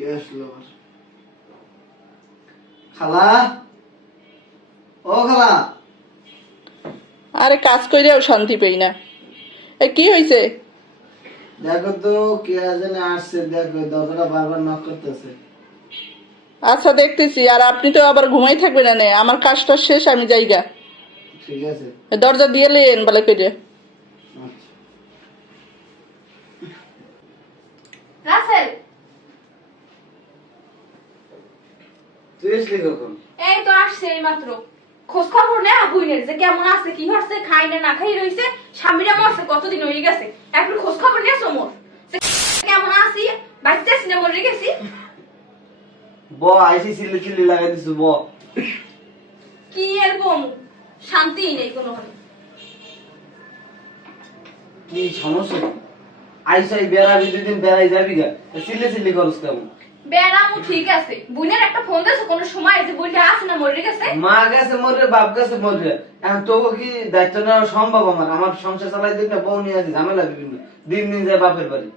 কে আসলো খালা? ও খালা? আরে কাজ কইরেও শান্তি পাই না। এ কি হয়েছে দেখো তো কে যেন আসছে দেখো দরজাটা বারবার নক করতেছে। আচ্ছা দেখতেছি আর আপনি তো আবার ঘুমাই থাকবেন না। আমার কাজটা শেষ আমি যাইগা। ঠিক আছে। দরজা দিয়ে লেন বলে করে আচ্ছা রাসেল তুই আসলি কখন এই তো আসছে এই মাত্র খোঁজ খবর নে বুইনের যে কেমন আছে কি হচ্ছে খাই না না খাই রইছে স্বামীরা মরছে কতদিন হয়ে গেছে? এখন খোঁজ খবর নিয়েছো মোর কেমন আছি বাঁচতেছি না মরে গেছি। ব আইসি চিল্লি চিল্লি লাগাই দিছু ব। কি এরকম শান্তি নেই কোনো কি সমস্যা? আইসাই বেড়াবি দুদিন বেড়াই যাবি গা? চিল্লি চিল্লি করস কেমন? বেড়ামু ঠিক আছে। বুইনের একটা ফোন কোনো সময় যে বুইনটা আছে না মরে গেছে? মা গেছে মরে বাপ গেছে মরে এখন তোকে কি দায়িত্ব নেওয়া সম্ভব আমার? আমার সংসার চালাই দিক না বউ নিয়ে আছে ঝামেলা বিভিন্ন দিন দিন যায় বাপের বাড়ি।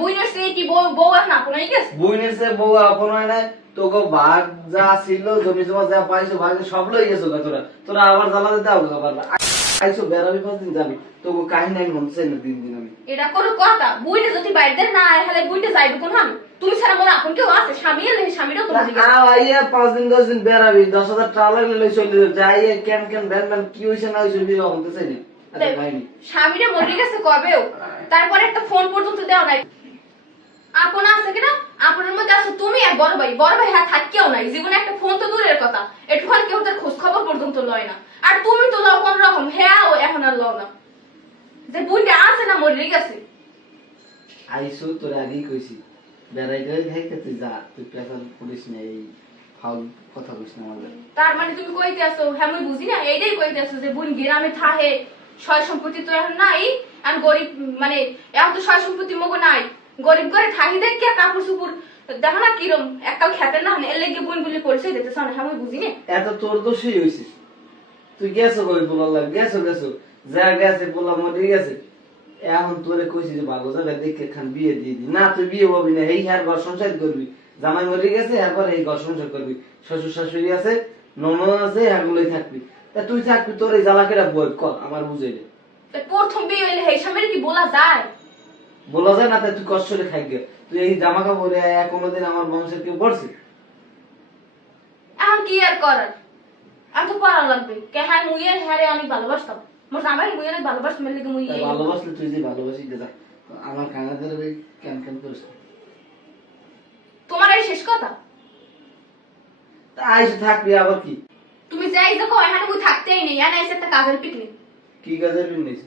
বুইনের সে কি বউ বউ না কোনো গেছে? বইনের সে বউ আপন হয় না তোকে ভাগ যা ছিল জমি জমা যা পাইছো ভাগে সব লই গেছো তোরা। তোরা আবার জ্বালাতে দাও গা আইসো বেড়াবি পাঁচ দিন যাবি? তোকে কাহিনী আমি শুনতে না দিন দিন আমি। এটা কোনো কথা। বুইনে যদি বাইরে না আয় হলে বুইনে যাইবে কোন আমি তুমি ছাড়া মনে আপন কেউ আছে? স্বামী এলে স্বামীরও তো গেছে। আ আইয়া পাঁচ দিন দশ দিন বেড়াবি দশ হাজার টাকা লাগলে লই চলে যাবে। যাই কেন কেন ভ্যান ভ্যান কি হয়েছে না হয়েছে বিয়ে হতে চাই না। স্বামীরা মরে গেছে কবেও তারপরে একটা ফোন পর্যন্ত দেও নাই। আপন আছে কিনা? আপনার মধ্যে আছে তুমি আর বড় ভাই। বড় ভাই হ্যাঁ থাকিও নাই। জীবনে একটা ফোন তো দূরের কথা। একটুখানি কেউ তার খোঁজ খবর পর্যন্ত লয় না। আর তুমি তো লও কোন রকম হ্যাঁ ও এখন আর লও না। যে বুইটা আছে না মরে গেছে। আইসো তোর আগেই কইছি। বেড়াই করে খাইতে তুই যা তুই প্রেসার করিস না এই ফাউল কথা কইস না আমাদের। তার মানে তুমি কইতে আসো হ্যাঁ আমি বুঝি না এইটাই কইতে আসো যে বুন গ্রামে থাহে সয় সম্পত্তি তো এখন নাই আর গরিব মানে এখন তো সয় সম্পত্তি মগো নাই। গরিব করে থাকি দেখ কে কাপড় চুপুর দেখো না কিরম একটাও খেতে না এর লেগে বুন বলে পরিচয় দিতেছ না হ্যাঁ আমি বুঝি না। এত তোর দোষই হয়েছে তুই গেছো কই বলার গেছো গেছো। যা গেছে বলা মরে গেছে। এখন তোরে কইছি যে ভালো জায়গা দেখে খান বিয়ে দিয়ে দি। না তুই বিয়ে হবি না এই হ্যার ঘর সংসার করবি। জামাই মরে গেছে এরপর এই ঘর সংসার করবি। শ্বশুর শাশুড়ি আছে ননদ আছে এগুলোই থাকবি। তা তুই থাকবি তোর এই জ্বালা কেটা বই কর আমার বুঝে তো প্রথম বিয়ে হইলে হেই স্বামীর কি বলা যায়? বলা যায় না তাই তুই কষ্ট করে খাই তুই এই জামা কাপড়ে কোনোদিন আমার বংশের কেউ পড়ছে? এখন কি আর করার? আমি তো করার লাগবে। কে হ্যাঁ মুইয়ের হ্যাঁ আমি ভালোবাসতাম। মোর জামাই মুই অনেক ভালোবাসতাম এর লেগে মুই ভালোবাসলে তুই যে ভালোবাসি যা আমার কানাদের ওই কেন কেন করিস তোমার এই শেষ কথা? তা আইসে থাকবি আবার কি? তুমি যাই দেখো এখানে মুই থাকতেই নেই এখানে এসে একটা কাজের পিকনিক কি কাজের বিজনেস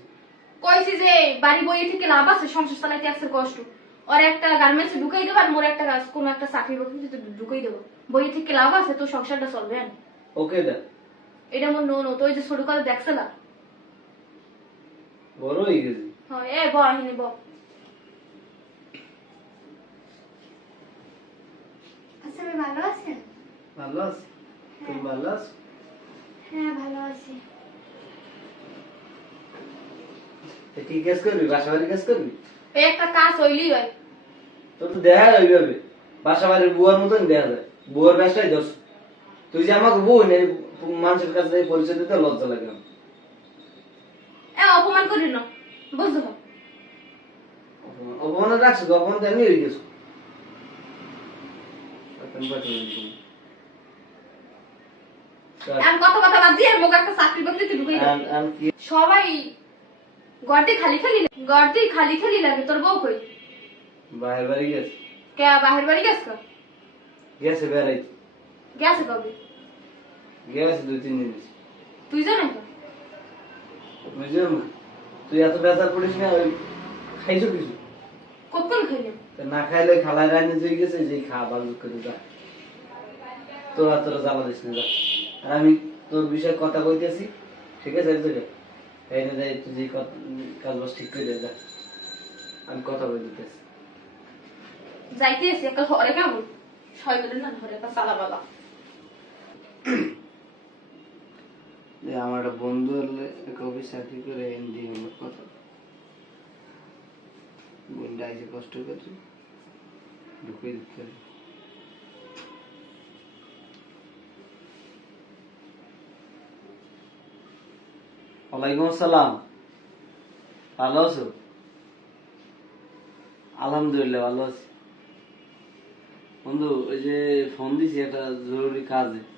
কইছি যে বাড়ি বইয়ে থেকে লাভ আছে সংসার চালাইতে আছে কষ্ট। ওর একটা গার্মেন্টস ঢুকাই দেবো আর মোর একটা কাজ কোনো একটা চাকরি বাকরিতে ঢুকাই দেবো। বইয়ে থেকে লাভ আছে তো সংসারটা চলবে ওকে দা এটা মোর নো নো তো ওই যে ছোট কালে বড় হয়ে গেছি? হয় এ ব আহিনি ব আচ্ছা আমি ভালো আছেন? ভালো আছি। তুই ভালো আছি? হ্যাঁ ভালো আছি। কি কাজ করবি? বাসা কাজ করবি? একটা কাজ হইলেই হয়। তোর তো দেখা যায় ওইভাবে বাসা বাড়ির বুয়ার মতন দেখা যায়। বুয়ার ব্যবসায় দোষ তুই যে আমাকে বউ মানুষের কাছে পরিচয় দিতে লজ্জা লাগে। এ অপমান করি না। বুঝছ? অপমান- রাখছো অপমান তো এমনি হয়ে গেছো। এখন কথা বলছি। তা- আমি কথা কথা বাদ দিয়ে মুখ একটা চাকরি ঢুকাই কি? সবাই খালি খালি গড়তে খালি খালি লাগে তোর বউ কই? বাইরে বাড়ি গেছে। কে বাহির বাড়ি গেছ? গেছে বেড়াইতে। গেছে কবে? গেছে দুই তিন দিন তুই জানো বুঝলাম না তুই এত বেজার করিস না ওই খাইছো কিছু কখন খাইলে তা না খাইলে খালায় গেছে যে খা করে যা তোরা তোরা জ্বালা দিস না যা আর আমি তোর বিষয়ে কথা কইতেছি ঠিক আছে একটু এই না যাই তুই যে কাজ বাজ ঠিক করে দে, যা আমি কথা বলে দিতেছি যাইতে এসে একটা ঘরে কেমন ছয় বেলেন না ঘরে একটা বালা আমার একটা বন্ধু হলে কবি চাকরি করে আমার কথা বন্ধু আইসে কষ্ট করছি ঢুকে দিতে হবে। ওয়ালাইকুম আসসালাম। ভালো আছো? আলহামদুলিল্লাহ, ভালো আছি। বন্ধু, ওই যে ফোন দিছি একটা জরুরি কাজে।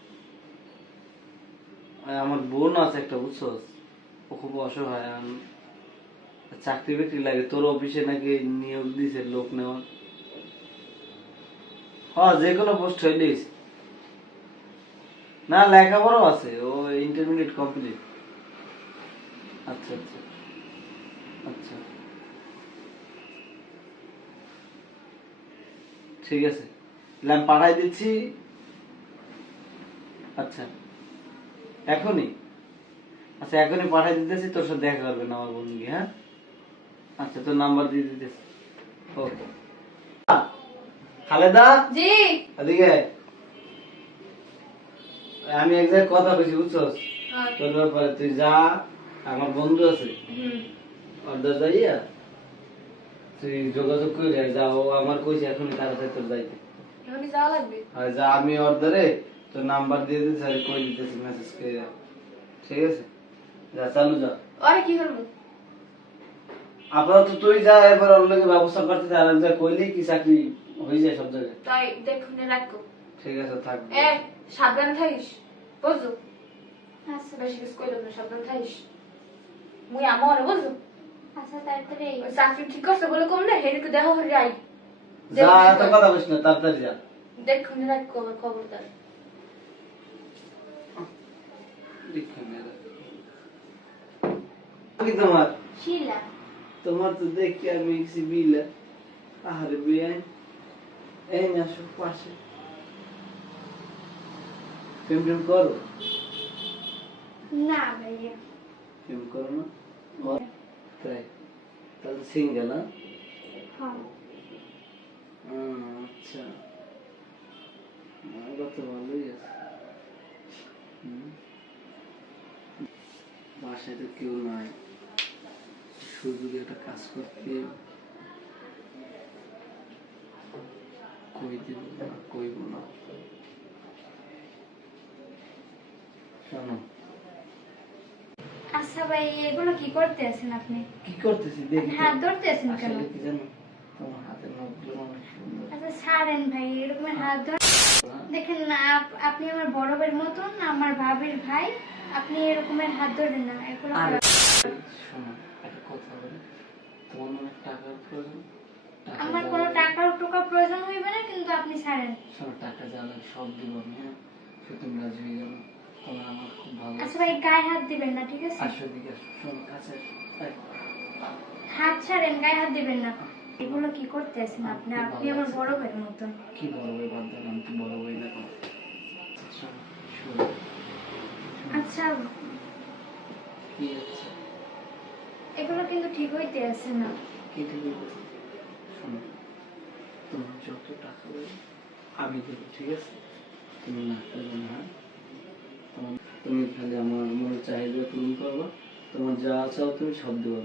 আমার বোন আছে একটা বুঝছ ও খুব অসহায়, আমি, চাকরি বাকরি লাগে। তোর অফিসে নাকি নিয়োগ দিছে লোক নেওয়ার? হ্যাঁ যে কোনো পোস্ট হইলেই না, লেখাপড়াও আছে, ও ইন্টারমিডিয়েট কমপ্লিট আচ্ছা আচ্ছা আচ্ছা। ঠিক আছে ল্যাম্প পাঠাই দিচ্ছি। আচ্ছা। এখনই? আচ্ছা এখনই পাঠাই দিতেছি তোর সাথে দেখা করবে না আমার বন্ধুকে হ্যাঁ? আচ্ছা তোর নাম্বার দিয়ে দিতেছি। ওকে খালেদা? জি। এদিকে? আমি এক জায়গায় কথা বলছি বুঝছস? হ্যাঁ, তোর ব্যাপারে তুই যা আমার বন্ধু আছে। অর্ডার যাইয়া তুই যোগাযোগ করে যা ও আমার কইছে এখনই তাড়াতাড়ি তোর যাইতে। এখনই যাওয়া লাগবে? যা আমি অর্ডারে তোর নাম্বার দিয়ে দিতেছি আর কই দিতেছি মেসেজ করে ঠিক আছে? যা চালু যা। আরে কি করব? আপাতত তুই যা এবার লগে ব্যবস্থা করতে আর এক জায়গায় কইলি কি চাকরি হয়ে যায় সব জায়গায়। তাই দেখুন রাখো ঠিক আছে থাক। এ সাবধানে থাকিস। বুঝছ? আচ্ছা। বেশি কিছু কইলো না সাবধানে থাকিস। মুই আমার বুঝছ? আচ্ছা তাড়াতাড়ি চাকরি ঠিক করছে বলে কম না হেরে একটু দেখা হয়ে যাই যা এত কথা বলিস না তাড়াতাড়ি যা। দেখুন রাখো আমার খবরদার। কি তোমার? শিলা। তোমার তো দেখি আমি বিলা। আহারে বিয়াই। এই না সব পাশে। প্রেম প্রেম করো? না ভাইয়া। প্রেম করো না? তাই। তাহলে সিঙ্গেল হ্যাঁ? হ্যাঁ। আচ্ছা। ভালোই আছে। বাসায় তো কেউ নাই। শুধু একটা কাজ করতে কই দিব না কইব না। শোনো আচ্ছা ভাই এগুলো কি করতে আছেন আপনি? কি করতেছি? দেখি। হাত ধরতে আছেন কেন? কি জানো তোমার হাতের নখগুলো আচ্ছা ছাড়েন ভাই এরকম হাত ধর দেখেন না আপনি আমার বড় ভাইয়ের মতন আমার ভাবির ভাই আপনি এরকমের হাত ধরেন না এগুলো শোনো একটা কথা বলি। তোমার মনে টাকার প্রয়োজন? আমার কোনো লাগে- টাকার টুকা প্রয়োজন হইবে না কিন্তু আপনি ছাড়েন। শোনো টাকা যা লাগে সব দিব আমি হ্যাঁ? শুধু তুমি রাজি হয়ে যাব। তোমার আমার খুব ভালো আচ্ছা ভাই গায়ে হাত দিবেন না ঠিক আছে? আসো দিকে শোনো কাছে হাত ছাড়েন গায়ে হাত দিবেন না। এগুলো কি করতে আছেন আপনি? আপনি আমার বড় ভাইয়ের মতন কি বড় ভাই? বাদ দেন আমি তো বড় ভাই শোনো শোনো। আচ্ছা। কি আছে? এগুলো কিন্তু ঠিক হইতে আছে না। কি ঠিক শোনো তোমার যত টাকা লাগে আমি দেবো ঠিক আছে? তুমি না করবে না। তুমি খালি আমার মনে চাহিদা পূরণ করবা। তোমার যা চাও তুমি সব দেবো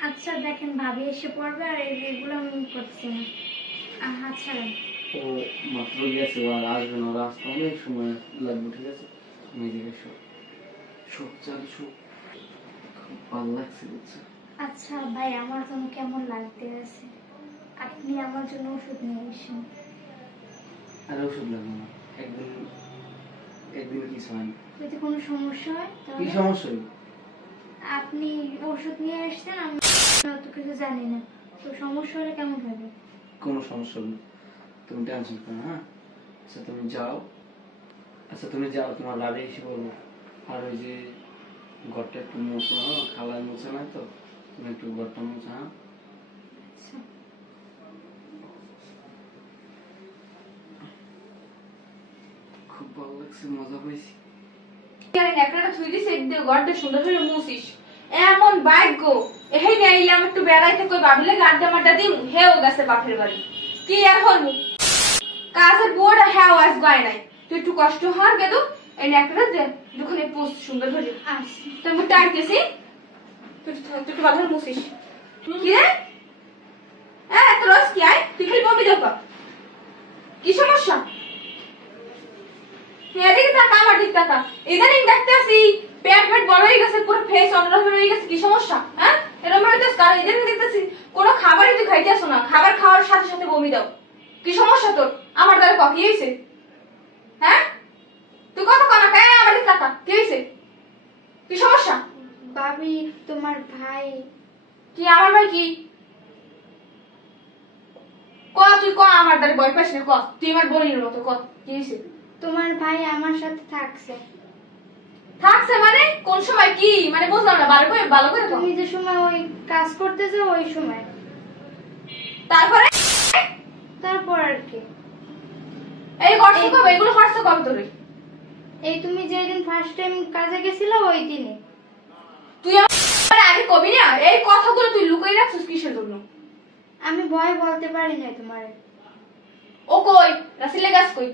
আচ্ছা দেখেন ভাবি এসে পড়বে আর এই- এগুলো আমি করছি না। আর হাত ছাড়েন। ও মাত্র গেছে আর আসবে না ওর আসতে অনেক সময় লাগবে ঠিক আছে? তুমি এদিকে সব সব চাল সব খুব ভালো লাগছে বুঝছ? আচ্ছা ভাই আমার জন্য কেমন লাগতে আছে? আপনি আমার জন্য ওষুধ নিয়ে এসেন আর ওষুধ লাগবে না। একদিন একদিন কিছু হয় না। যদি কোনো সমস্যা হয় কি সমস্যা হইল আপনি ওষুধ নিয়ে এসেছেন আমি অত কিছু জানি না। তো সমস্যা হলে কেমন হবে? কোনো সমস্যা নেই তুমি টেনশন করো হ্যাঁ? আচ্ছা তুমি যাও। আচ্ছা তুমি যাও তোমার বাড়ি এসে বলব। আর ওই যে ঘরটা একটু মোছা হ্যাঁ খালায় মোছা না তো তুমি একটু ঘরটা মোছা হ্যাঁ আচ্ছা। খুব ভালো লাগছে মজা পাইছি। আরে নেকড়াটা দিছে একদিকে ঘরটা সুন্দর করে মুছিস। এমন ভাগ্য এই নিয়ে একটু বেড়াইতে কই ভাবলে গাড্ডা মাড্ডা দিম হেও গেছে বাপের বাড়ি। কি আর কাজের বুয়াটা হেও আস গায় নাই। তুই একটু কষ্ট হর গেদু এই দুখানে সুন্দর তুই মুছিস কি রে এ তোর রস কি আয় তুই খালি বমি দাও কা? সমস্যা হ্যাঁ দেখি টাকা আমার দিক টাকা ইদানিং দেখতে আসি পেট পেট বড় হয়ে গেছে পুরো ফেস অন্যরকম হয়ে গেছে কি সমস্যা হ্যাঁ এরকম হয়ে কারণ ইদানিং দেখতেছি কোনো খাবারই তুই খাইতে আসো না খাবার খাওয়ার সাথে সাথে বমি দাও। কি সমস্যা তোর? আমার দ্বারা কফি হয়েছে? হ্যাঁ? তুই কত কানা খায় আমার দিক টাকা। কি কি সমস্যা? ভাবি তোমার ভাই। কি আমার ভাই কি? ক তুই ক আমার দ্বারা ভয় পাস না ক। তুই আমার বোনের মতো ক। কি তোমার ভাই আমার সাথে থাকছে। থাকছে মানে? কোন সময় কি? মানে বুঝলাম না ভালো করে ভালো করে তুমি যে সময় ওই কাজ করতে যাও ওই সময়। তারপরে? তারপর আর কি। এই করছ কবে এগুলো করছ কবে তোরে। এই তুমি যেদিন ফার্স্ট টাইম কাজে গেছিলে ওই দিনে তুই আমার আগে কবি না? এই কথাগুলো তুই লুকিয়ে রাখছিস কিসের জন্য? আমি ভয় বলতে পারি না তোমারে। ও কই? রাসিলে গাছ কই?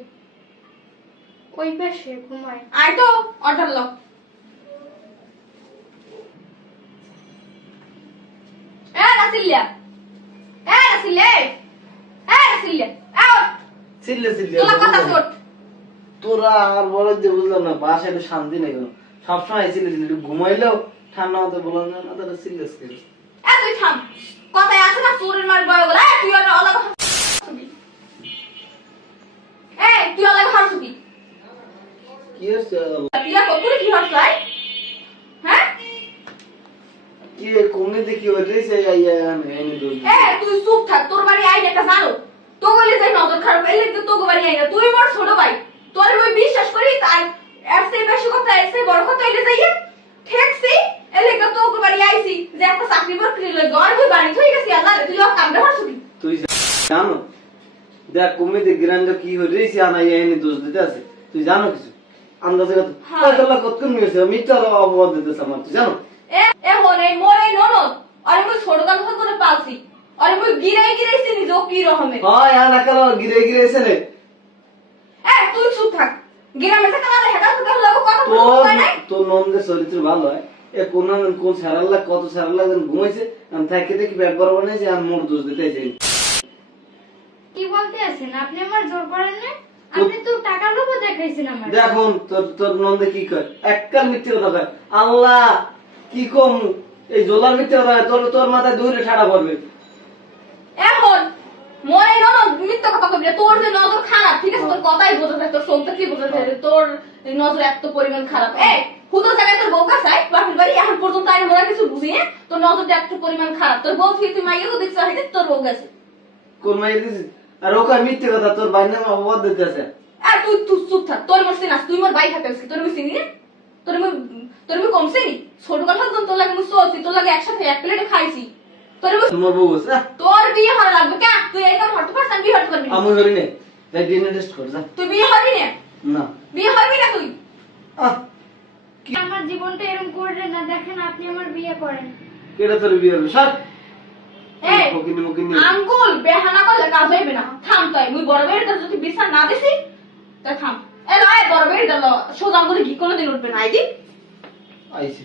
ওই পাশে ঘুমায়। আয় তো অর্ডার ল। এ রাসিলিয়া। এ রাসিলে এ রাসিলিয়া। এ ওঠ। চিল্লে চিল্লে। তোলা কথা তোর। তোরা আর বলে যে বুঝলাম না বাসায় একটু শান্তি নেই কোনো। সবসময় চিল্লে চিল্লে একটু ঘুমাইলেও ঠান্ডা মতো বললাম না না তারা চিল্লে এ তুই থাম। কথায় আছে না চোরের মার বয় বলে তুই আর এ কি হচ্ছে পিলা কতুরে কি হচ্ছে? হ্যাঁ? কি কমিতে কি হয়েছে আইয়া এনে দোষ এ তুই চুপ থাক তোর বাড়ি আই একটা জানো। তো বলে যাই নজর খারাপ এলে তো তোকে বাড়ি আই না তুই মোর ছোট ভাই। তোর ওই বিশ্বাস করি তার এর সেই বেশি কথা এর সেই বড় কথা এলে যাইয়ে ঠেকছি এলে তো বাড়ি আইছি যে একটা চাকরি বাকরি লই গর বই বাড়ি থই গেছি আল্লাহ রে, তুই আর কামড়ে হারছুকি তুই জানো? দেখ কমিতে গিরাঞ্জ কি হয়েছে আনাইয়া এনে দোষ দিতে আছে। তুই জানো কিছু? আন্দাজে কথা হ্যাঁ। ওই তোলা কতক্ষণ নিয়েছে মিথ্যা অপবাদ দিতেছে আমার তুই জানো? এ এ হনে মোরে ননদ আরে মুই ছোট কাল করে পালছি আরে মুই গিরাই গিরাই চিনি যে ও কি রকমে হয় আর একাল গিরে গিরে এসে রে। এ তুই চুপ থাক। গিরামে থেকে না হেটা তো লোক কথা তোর বলতে নাই? তোর নন্দের চরিত্র ভালো হয়? এ কোন কোন সারাল্লা কত সারাল্লা যেন ঘুমাইছে আমি থাকি দেখি ব্যাট বড় বানাইছে আর মোর দোষ দিতে কি বলতে আছেন? আপনি আমার জোর করেন না আপনি তো টাকা লোভও দেখাইছেন আমার দেখুন তোর তোর নন্দে কি কয়? এককাল মিথ্যে কথা কয়। আল্লাহ কি কম? এই জোলার মিথ্যে কথা তোর তোর মাথায় দূরে ঠাড়া পড়বে। এখন ননদ মিথ্যা কথা কবি তোর যে নজর খারাপ ঠিক আছে? তোর কথাই বোঝা যায় তোর কি বোঝা যায়? তোর নজর এত পরিমাণ খারাপ। এ হুতো জায়গায় তোর বউ কাছে বাপের বাড়ি এখন পর্যন্ত আমি মনে কিছু বুঝি না। তোর নজরটা পরিমাণ খারাপ। তোর বউ থেকে তুই মাইয়েও হয়তো তোর বউ গেছে কোন মাইয়ে দিছিস আর ও কয় মিথ্যে কথা তোর বাইর নামে অপবাদ আর তুই তুই চুপ থাক। তোর তুই মোর বাই আসছিস তোর চিনি তোর আমি তোর আমি কমছে নি ছোট কথা তোর লাগে চলছি তোর লাগে একসাথে এক প্লেটে খাইছি। তোর তোমার বউ তোর বিয়ে হওয়া লাগবে কে তুই এই কাম হতে পারছিস আমি বিয়ে হতে আমি করি নে। তাই ডিএনএ টেস্ট কর যা। তুই বিয়ে হবি না? না। বিয়ে হবি না তুই? আমার জীবনটা এরকম করলে না দেখেন আপনি আমার বিয়ে করেন। কেটা তোর বিয়ে হবে? সর। এই ফকিনি মকিনি। আঙ্গুল বেহানা করলে কাজ হইবে না। থাম তাই মুই বড় বেড়ে যদি বিছান না দিছি তা থাম। এ লয় বড় বেড়ে সোজা আঙ্গুলে ঘি কোনোদিন উঠবে না আইদি আইছে।